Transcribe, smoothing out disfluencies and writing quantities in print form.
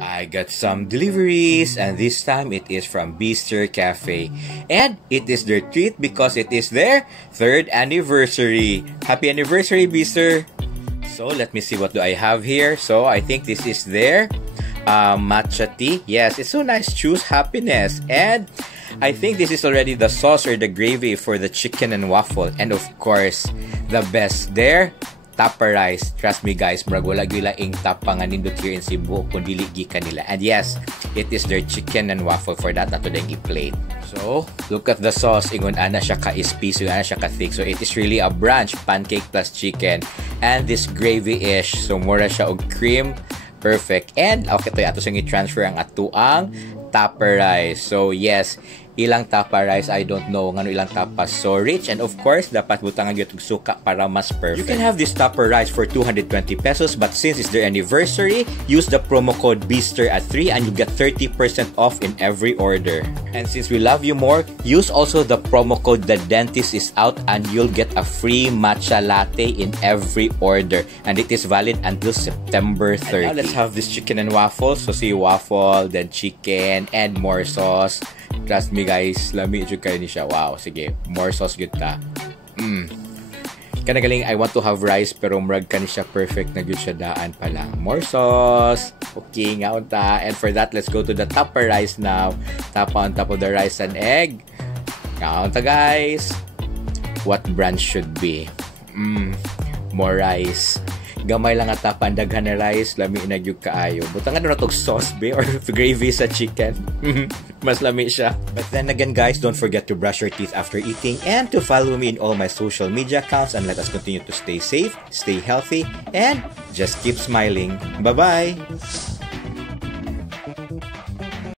I got some deliveries, and this time it is from Bicester Cafe. And it is their treat because it is their 3rd anniversary. Happy anniversary, Bicester! So, let me see what do I have here. So, I think this is their matcha tea. Yes, it's so nice. Choose happiness. And I think this is already the sauce or the gravy for the chicken and waffle. And of course, the best there, tapa rice. Trust me guys, murag wala gila ing tapa nga nindot here in Cebu kung dili gikan nila. And yes, it is their chicken and waffle. For that, nato ding i-plate. So, look at the sauce. Ingon ana siya ka-spicy, ana siya ka-thick. So, it is really a brunch, pancake plus chicken. And this gravy-ish. So, mura siya og cream. Perfect. And, okay, ito siyang i-transfer ang atuang tapa rice. So, yes, ilang tapa rice, I don't know ngano ilang tapas. So rich, and of course dapat butangan gyud og suka para mas perfect. You can have this tapa rice for 220 pesos, but since it's their anniversary, use the promo code BICESTER3 and you get 30% off in every order. And since we love you more, use also the promo code TheDentistIsOut and you'll get a free matcha latte in every order, and it is valid until September 30. And now let's have this chicken and waffle. So see waffle, then chicken, and more sauce. Trust me guys, lami jud kay ni siya. Wow, sige, more sauce gyud ta. Kana galing, I want to have rice pero murag kani siya perfect na gyud siya daan pa lang. More sauce. Okay, nga unta. And for that, let's go to the tapa rice now. Tapa on top of the rice and egg. Nga unta guys. What brunch should be? More rice. Gamay lang at tapan, daghan na rice, lami na gyud kaayo. Butangan na tog sauce be or gravy sa chicken. Mas lami siya. But then again guys, don't forget to brush your teeth after eating and to follow me in all my social media accounts, and let us continue to stay safe, stay healthy, and just keep smiling. Bye-bye!